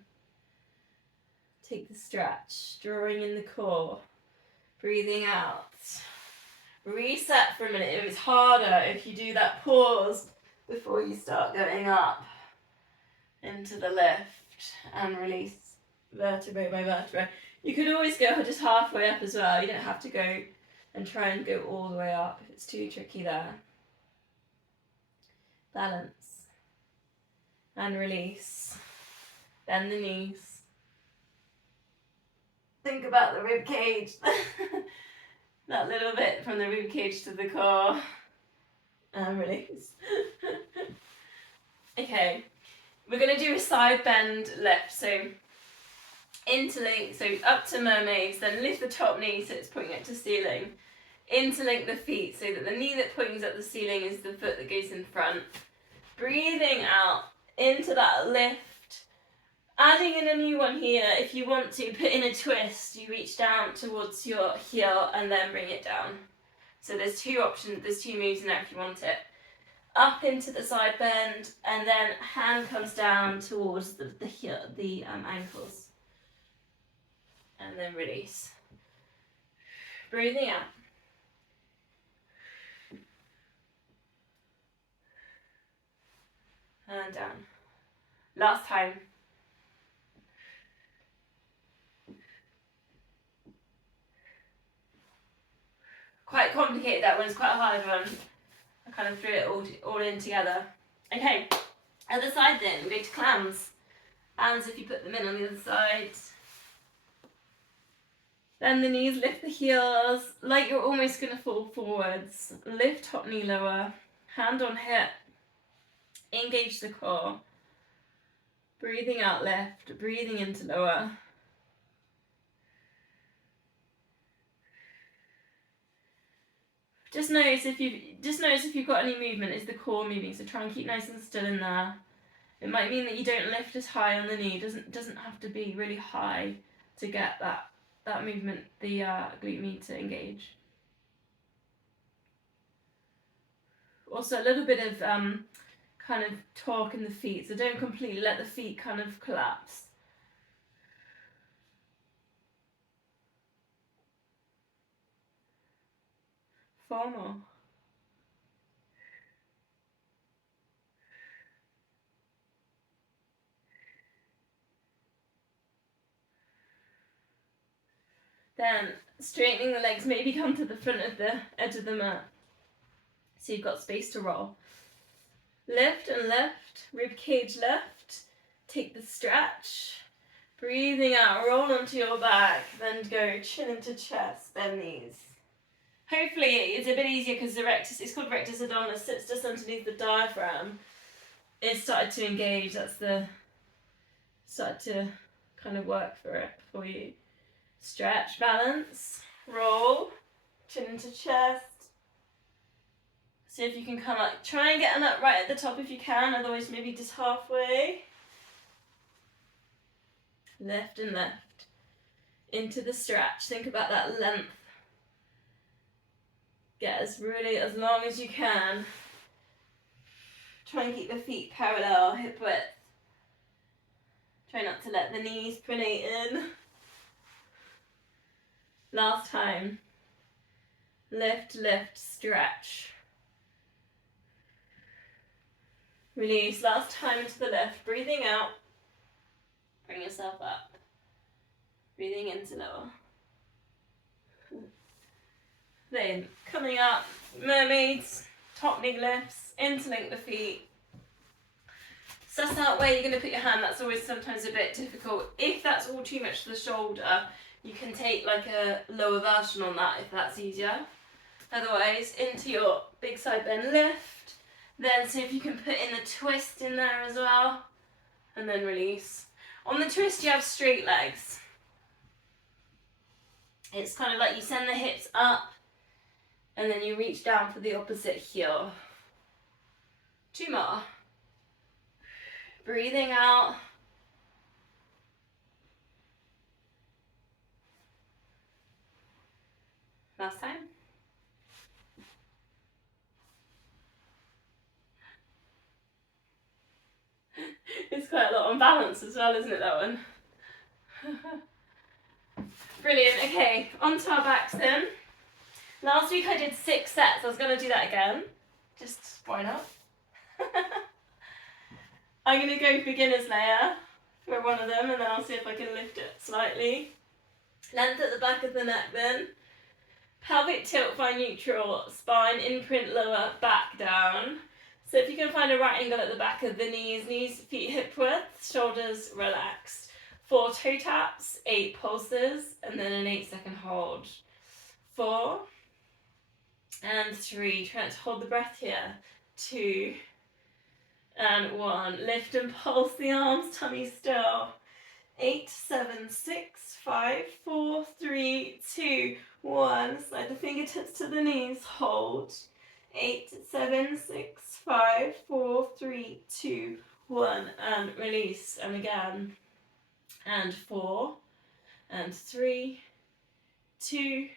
Take the stretch, drawing in the core. Breathing out. Reset for a minute. It's harder if you do that pause before you start going up into the lift and release vertebrae by vertebrae. You could always go just halfway up as well. You don't have to go and try and go all the way up if it's too tricky there. Balance and release. Bend the knees. Think about the rib cage. That little bit from the rib cage to the core. And release. Okay, we're going to do a side bend lift. So interlink, so up to mermaids, then lift the top knee so it's pointing up to ceiling. Interlink the feet so that the knee that points at the ceiling is the foot that goes in front. Breathing out into that lift. Adding in a new one here, if you want to put in a twist, you reach down towards your heel and then bring it down. So there's 2 options, there's 2 moves in there if you want it. Up into the side bend, and then hand comes down towards the heel, the ankles. And then release. Breathing out. And down. Last time. Quite complicated, that one's quite a hard one. I kind of threw it all in together. Okay, other side then, we go to clams. Hands if you put them in on the other side. Bend the knees, lift the heels, like you're almost going to fall forwards. Lift top knee lower, hand on hip. Engage the core. Breathing out lift, breathing into lower. Just notice if you've got any movement, is the core moving, so try and keep nice and still in there. It might mean that you don't lift as high on the knee. Doesn't have to be really high to get that movement, the glute med to engage. Also a little bit of kind of torque in the feet, so don't completely let the feet kind of collapse. 4 more. Then straightening the legs, maybe come to the front of the edge of the mat, so you've got space to roll. Lift and lift, rib cage lift, take the stretch, breathing out, roll onto your back, then go chin into chest, bend knees. Hopefully it's a bit easier because the rectus, it's called rectus abdominis, sits just underneath the diaphragm. It started to engage, started to kind of work for it for you. Stretch, balance, roll, chin into chest. See if you can come up. Try and get an up right at the top if you can, otherwise maybe just halfway. Lift and lift. Into the stretch. Think about that length. Get as long as you can. Try and keep the feet parallel, hip width. Try not to let the knees pronate in. Last time. Lift, lift, stretch. Release. Last time into the lift. Breathing out. Bring yourself up. Breathing into lower. Then coming up, mermaids, top knee lifts, interlink the feet. Suss out where you're going to put your hand. That's always sometimes a bit difficult. If that's all too much to the shoulder, you can take like a lower version on that if that's easier. Otherwise, into your big side bend lift. Then see if you can put in the twist in there as well. And then release. On the twist, you have straight legs. It's kind of like you send the hips up and then you reach down for the opposite heel. 2 more. Breathing out. Last time. It's quite a lot on balance as well, isn't it, that one? Brilliant. Okay, on to our backs then. Last week I did 6 sets. I was going to do that again. Just why not? I'm going to go beginner's layer for one of them, and then I'll see if I can lift it slightly. Length at the back of the neck then. Pelvic tilt, find neutral. Spine imprint lower, back down. So if you can find a right angle at the back of the knees, feet hip width, shoulders relaxed. 4 toe taps, 8 pulses, and then an 8-second hold. 4 and 3. Try to hold the breath here. 2 and 1. Lift and pulse the arms, tummy still. 8, 7, 6, 5, 4, 3, 2, 1. Slide the fingertips to the knees. Hold. 8, 7, 6, 5, 4, 3, 2, 1. And release. And again. And 4 and 3, 2,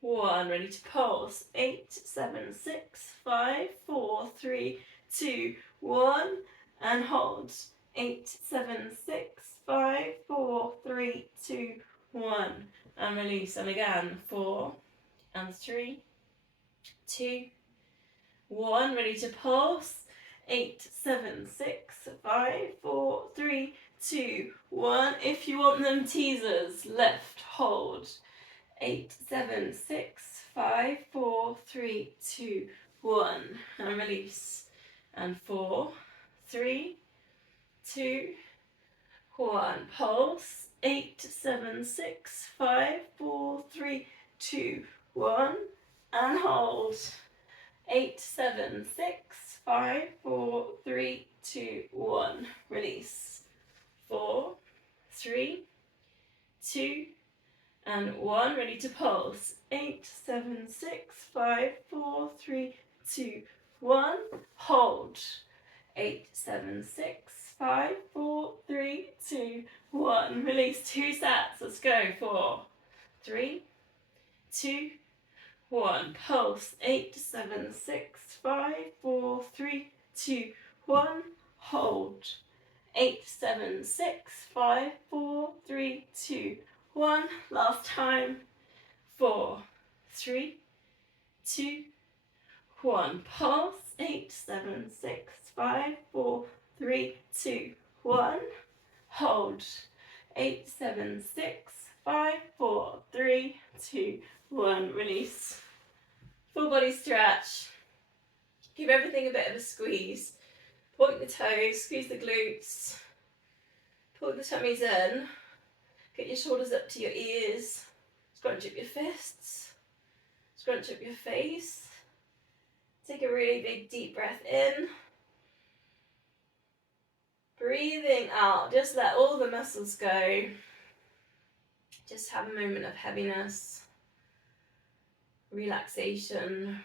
1. Ready to pulse. 8, 7, 6, 5, 4, 3, 2, 1. And hold. 8, 7, 6, 5, 4, 3, 2, 1. And release. And again. 4 and 3, 2, 1. Ready to pulse. 8, 7, 6, 5, 4, 3, 2, 1. If you want them teasers, lift, hold. 8, 7, 6, 5, 4, 3, 2, 1, and release. And 4, 3, 2, 1. Pulse. 8, 7, 6, 5, 4, 3, 2, 1. And hold. 8, 7, 6, 5, 4, 3, 2, 1. Release. 4, 3, 2, and 1. Ready to pulse. 8, 7, 6, 5, 4, 3, 2, 1. Hold. 8, 7, 6, 5, 4, 3, 2, 1. Release. 2 sets. Let's go. 4, 3, 2, 1. Pulse. 8, 7, 6, 5, 4, 3, 2, 1. Hold. 8, 7, 6, 5, 4, 3, 2, 1. Last time. 4, 3, 2, 1. Pulse. 8, 7, 6, 5, 4, 3, 2, 1. Hold. 8, 7, 6, 5, 4, 3, 2, 1. Release. Full body stretch. Give everything a bit of a squeeze. Point the toes, squeeze the glutes. Pull the tummies in. Get your shoulders up to your ears. Scrunch up your fists. Scrunch up your face. Take a really big deep breath in. Breathing out. Just let all the muscles go. Just have a moment of heaviness. Relaxation.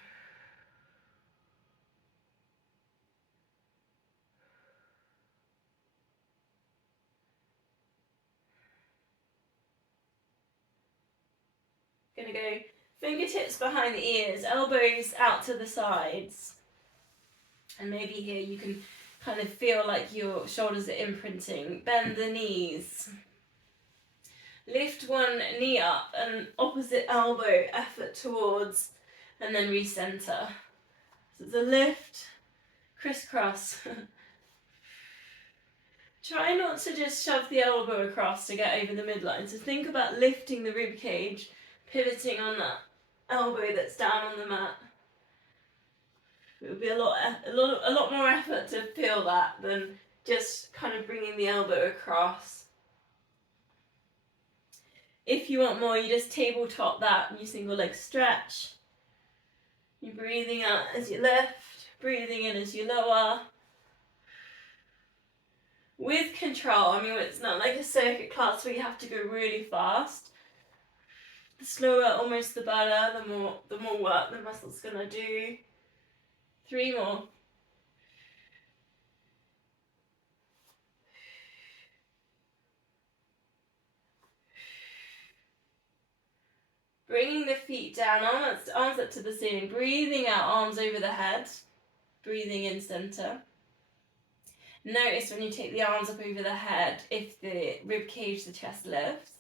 Gonna go fingertips behind the ears, elbows out to the sides. And maybe here you can kind of feel like your shoulders are imprinting. Bend the knees. Lift one knee up and opposite elbow effort towards, and then recenter. So it's a lift, crisscross. Try not to just shove the elbow across to get over the midline. So think about lifting the rib cage, pivoting on that elbow that's down on the mat. It would be a lot more effort to feel that than just kind of bringing the elbow across. If you want more, you just tabletop that and you single leg stretch. You're breathing out as you lift, breathing in as you lower. With control, I mean, it's not like a circuit class where you have to go really fast. The slower, almost the better, the more work the muscle's gonna do. 3 more. Bringing the feet down, arms up to the ceiling. Breathing out, arms over the head. Breathing in center. Notice when you take the arms up over the head, if the rib cage, the chest lifts.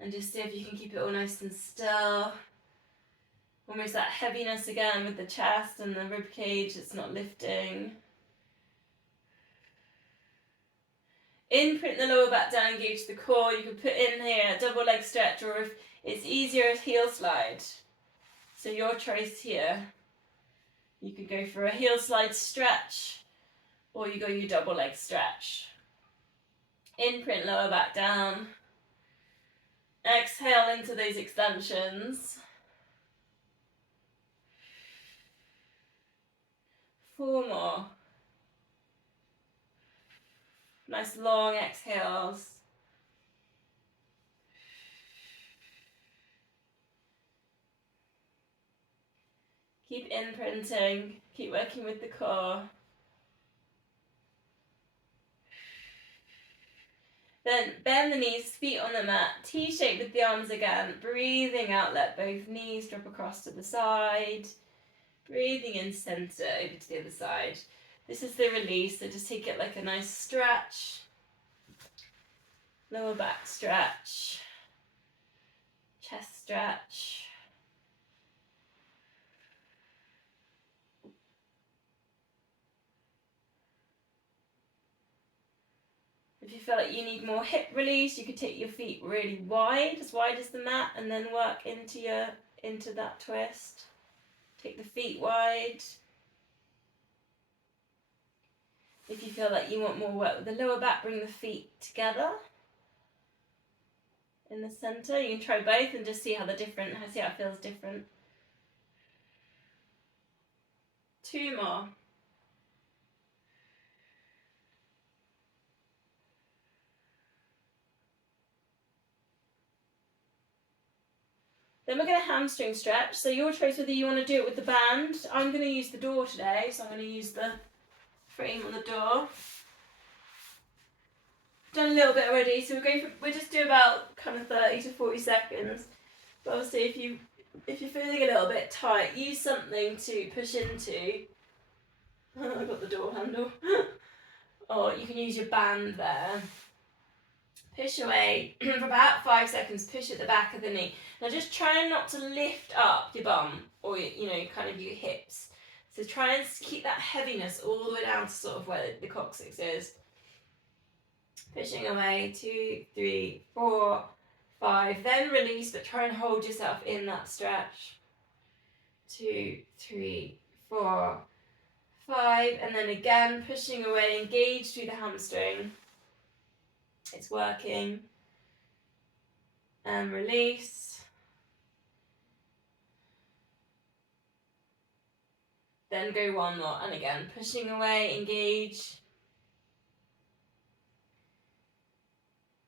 And just see if you can keep it all nice and still. Almost that heaviness again with the chest and the rib cage, it's not lifting. Imprint the lower back down, engage the core. You can put in here a double leg stretch, or if it's easier, a heel slide. So your choice here. You could go for a heel slide stretch, or you go your double leg stretch. Imprint lower back down. Exhale into those extensions. 4 more. Nice long exhales. Keep imprinting, keep working with the core. Then bend the knees, feet on the mat, T-shape with the arms again. Breathing out, let both knees drop across to the side. Breathing in center, over to the other side. This is the release, so just take it like a nice stretch. Lower back stretch. Chest stretch. If you feel like you need more hip release, you could take your feet really wide as the mat, and then work into that twist. kick the feet wide. If you feel like you want more work with the lower back, bring the feet together in the center. You can try both and just see how it feels different. 2 more. Then we're going to hamstring stretch. So your choice whether you want to do it with the band. I'm going to use the door today, so I'm going to use the frame on the door. Done a little bit already, so we'll just do about kind of 30 to 40 seconds. But obviously if you're feeling a little bit tight, use something to push into. I've got the door handle. Or you can use your band there. Push away for about 5 seconds, push at the back of the knee. Now just try not to lift up your bum or, kind of your hips. So try and keep that heaviness all the way down to sort of where the coccyx is. Pushing away, 2, 3, 4, 5. Then release, but try and hold yourself in that stretch. 2, 3, 4, 5. And then again, pushing away, engage through the hamstring. It's working. And release. Then go one more. And again, pushing away, engage.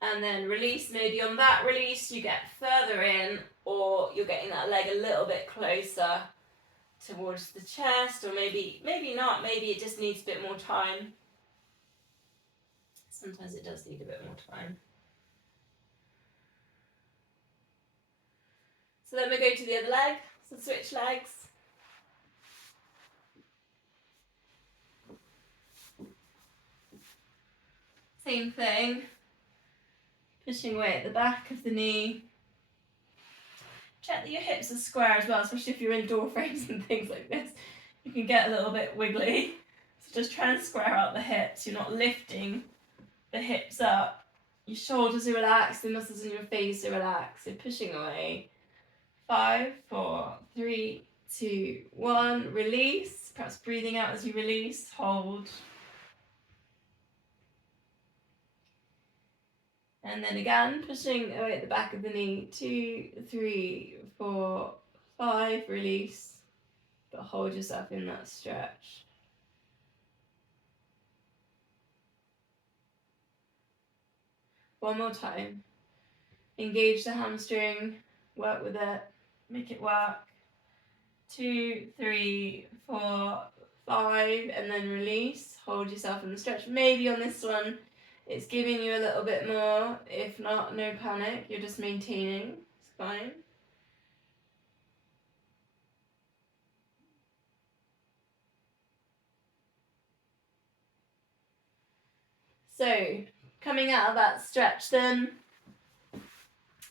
And then release. Maybe on that release you get further in, or you're getting that leg a little bit closer towards the chest, or maybe not. Maybe it just needs a bit more time. Sometimes it does need a bit more time. So then we go to the other leg, so switch legs. Same thing, pushing away at the back of the knee. Check that your hips are square as well, especially if you're in door frames and things like this. You can get a little bit wiggly. So just try and square out the hips. You're not lifting the hips up. Your shoulders are relaxed, the muscles in your face are relaxed. So pushing away. 5, 4, 3, 2, 1. Release. Perhaps breathing out as you release. Hold. And then again, pushing away at the back of the knee. 2, 3, 4, 5. Release. But hold yourself in that stretch. One more time. Engage the hamstring. Work with it. Make it work. 2, 3, 4, 5. And then release. Hold yourself in the stretch. Maybe on this one, it's giving you a little bit more. If not, no panic. You're just maintaining. It's fine. So, coming out of that stretch then,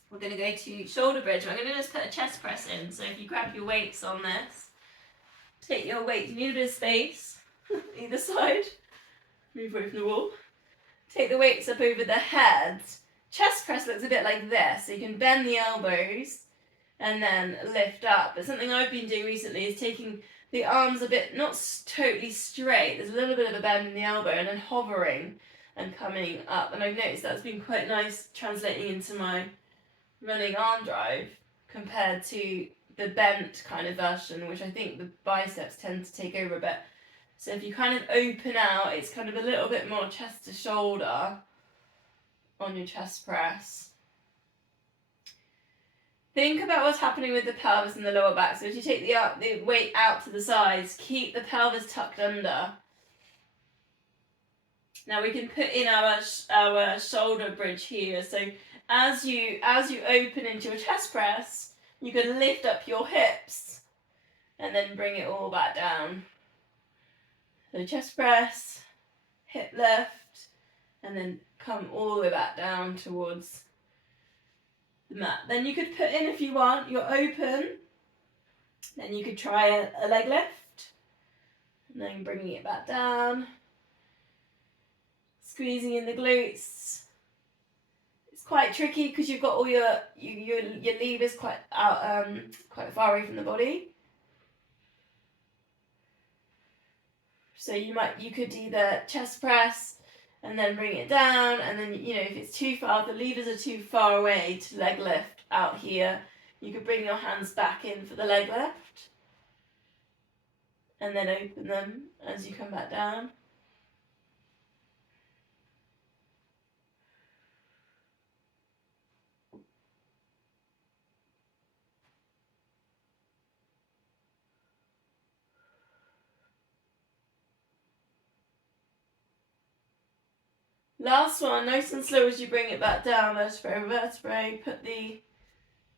we're going to go to shoulder bridge. I'm going to just put a chest press in. So if you grab your weights on this, take your weight, you need a bit of space, either side. Move away from the wall. Take the weights up over the head. Chest press looks a bit like this. So you can bend the elbows and then lift up. But something I've been doing recently is taking the arms a bit, not totally straight. There's a little bit of a bend in the elbow and then hovering and coming up. And I've noticed that's been quite nice translating into my running arm drive compared to the bent kind of version, which I think the biceps tend to take over a bit. So if you kind of open out, it's kind of a little bit more chest to shoulder on your chest press. Think about what's happening with the pelvis and the lower back. So if you take the weight out to the sides, keep the pelvis tucked under. Now we can put in our shoulder bridge here. So as you open into your chest press, you can lift up your hips and then bring it all back down. So chest press, hip lift, and then come all the way back down towards the mat. Then you could put in, if you want, you're open, then you could try a leg lift, and then bringing it back down, squeezing in the glutes. It's quite tricky because you've got all your levers quite far away from the body. So you could do the chest press and then bring it down, and then, you know, if it's too far, the levers are too far away to leg lift out here, you could bring your hands back in for the leg lift and then open them as you come back down. Last one, nice and slow as you bring it back down, vertebrae, vertebrae. Put the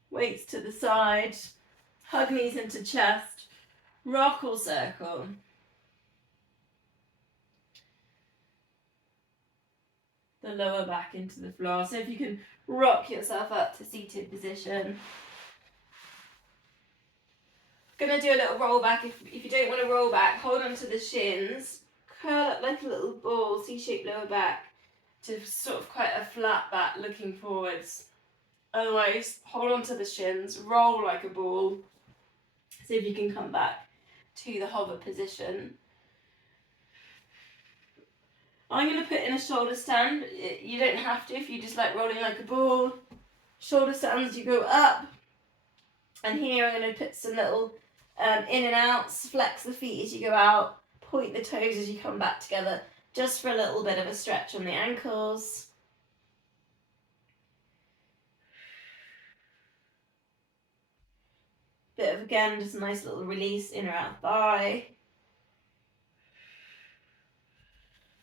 weights to the side, hug knees into chest, rock or circle. The lower back into the floor. So if you can rock yourself up to seated position. Gonna do a little roll back. If you don't want to roll back, hold on to the shins, curl up like a little ball, C-shaped lower back, to sort of quite a flat back looking forwards. Otherwise, hold on to the shins, roll like a ball. See if you can come back to the hover position. I'm going to put in a shoulder stand. You don't have to if you just like rolling like a ball. Shoulder stands, you go up. And here I'm going to put some little in and outs. Flex the feet as you go out. Point the toes as you come back together. Just for a little bit of a stretch on the ankles. Bit of, again, just a nice little release, in or out thigh.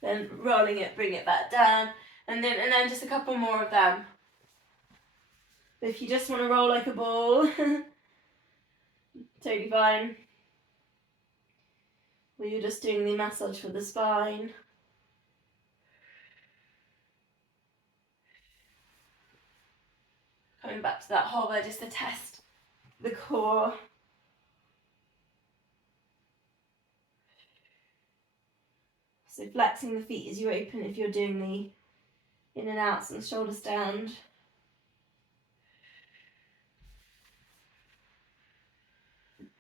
Then rolling it, bring it back down. And then just a couple more of them. If you just want to roll like a ball, totally fine. Or you're just doing the massage for the spine. Coming back to that hover just to test the core. So flexing the feet as you open if you're doing the in and outs and shoulder stand.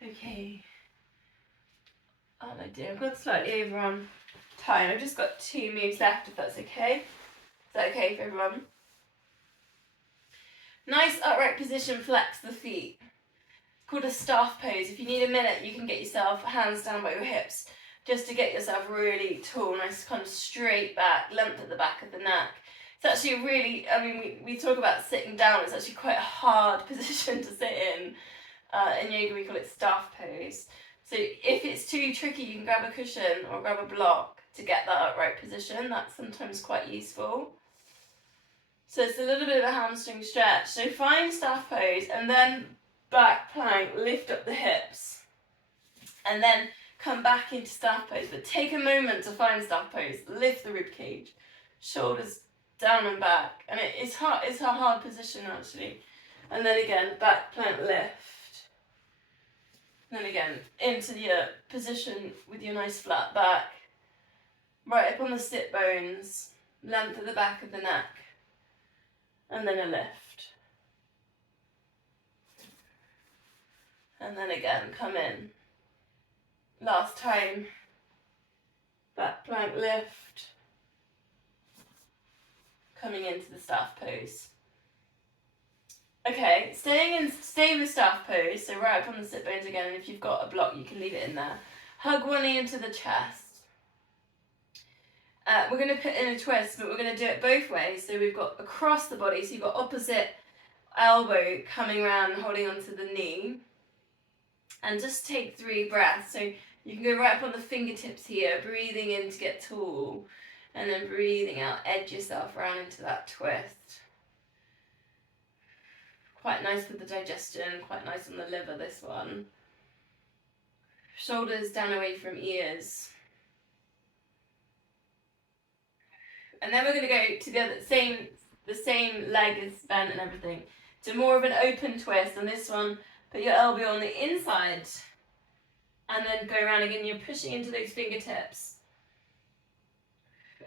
Okay. Oh my dear, I've gone slightly over on time. I've just got 2 moves left, if that's okay. Is that okay for everyone? Nice upright position, flex the feet. It's called a staff pose. If you need a minute, you can get yourself hands down by your hips just to get yourself really tall, nice kind of straight back, length at the back of the neck. It's actually really, I mean, we talk about sitting down, it's actually quite a hard position to sit in. In yoga we call it staff pose. So if it's too tricky, you can grab a cushion or grab a block to get that upright position. That's sometimes quite useful. So it's a little bit of a hamstring stretch. So find staff pose and then back plank, lift up the hips. And then come back into staff pose. But take a moment to find staff pose. Lift the rib cage. Shoulders down and back. And it's hard. It's a hard position actually. And then again, back plank lift. Then again, into the position with your nice flat back. Right up on the sit bones. Length of the back of the neck. And then a lift. And then again, come in. Last time. Back plank lift. Coming into the staff pose. Okay, stay with staff pose, so right up on the sit bones again, and if you've got a block, you can leave it in there. Hug one knee into the chest. We're going to put in a twist, but we're going to do it both ways. So we've got across the body, so you've got opposite elbow coming around, holding onto the knee. And just take 3 breaths. So you can go right up on the fingertips here, breathing in to get tall, and then breathing out, edge yourself around into that twist. Quite nice with the digestion, quite nice on the liver, this one. Shoulders down away from ears. And then we're going to go to the same leg is bent and everything, to more of an open twist. On this one, put your elbow on the inside and then go around again. You're pushing into those fingertips.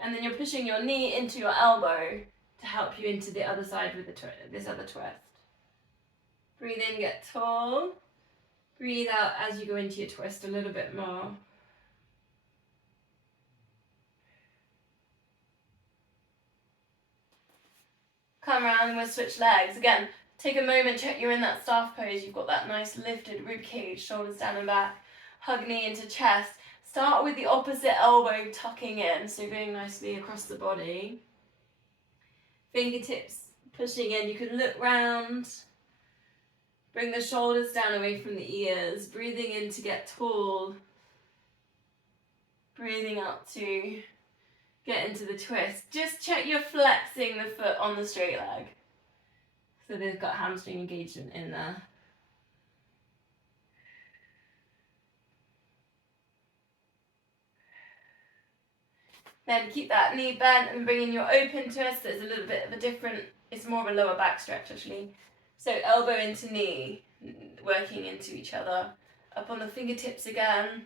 And then you're pushing your knee into your elbow to help you into the other side with this other twist. Breathe in, get tall. Breathe out as you go into your twist a little bit more. Come around and we'll switch legs. Again, take a moment, check you're in that staff pose. You've got that nice lifted rib cage, shoulders down and back. Hug knee into chest. Start with the opposite elbow tucking in, so going nicely across the body. Fingertips pushing in. You can look round. Bring the shoulders down away from the ears. Breathing in to get tall. Breathing out to get into the twist. Just check you're flexing the foot on the straight leg. So they've got hamstring engagement in there. Then keep that knee bent and bring in your open twist. There's a little bit of a different, it's more of a lower back stretch actually. So elbow into knee, working into each other. Up on the fingertips again.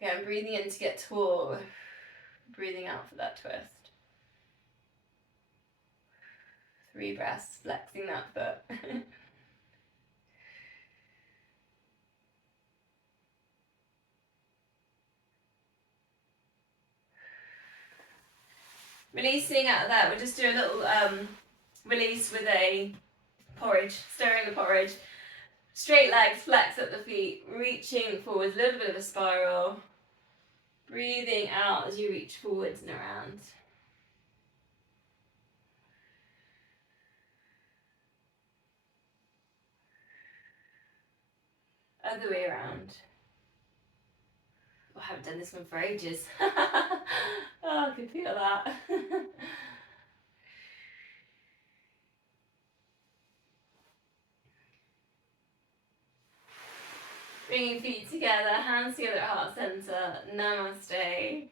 Again, breathing in to get tall. Breathing out for that twist. 3 breaths, flexing that foot. Releasing out of that, we'll just do a little release with a porridge, stirring the porridge. Straight legs, flex at the feet, reaching forwards, a little bit of a spiral. Breathing out as you reach forwards and around. Other way around. Oh, I haven't done this one for ages. Oh, I can feel that. Bringing feet together, hands together at heart center. Namaste.